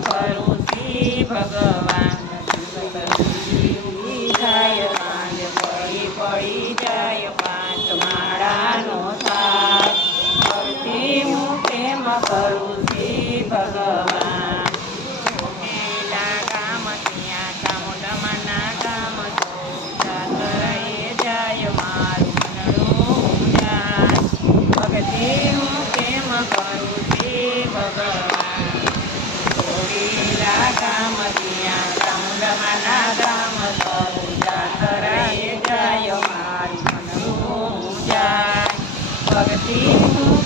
કરું શ્રી ભગવાન જાય સાંજ પડી પડી જાય પાંચ માળાનો થાક ભક્તિ હું કેમ કરું શ્રી ભગવાન પેલા ગામ ત્યાં ચામુંડમાના ગામ જાતરાએ જાય મારું મનડું જાણ ભક્તિ હું કેમ કરું શ્રી ભગવાન પેલા ગામ ત્યાં ચામુંડમાના ગામ જાતરાએ જાય મારું મનડું જાણ ભક્તિ હું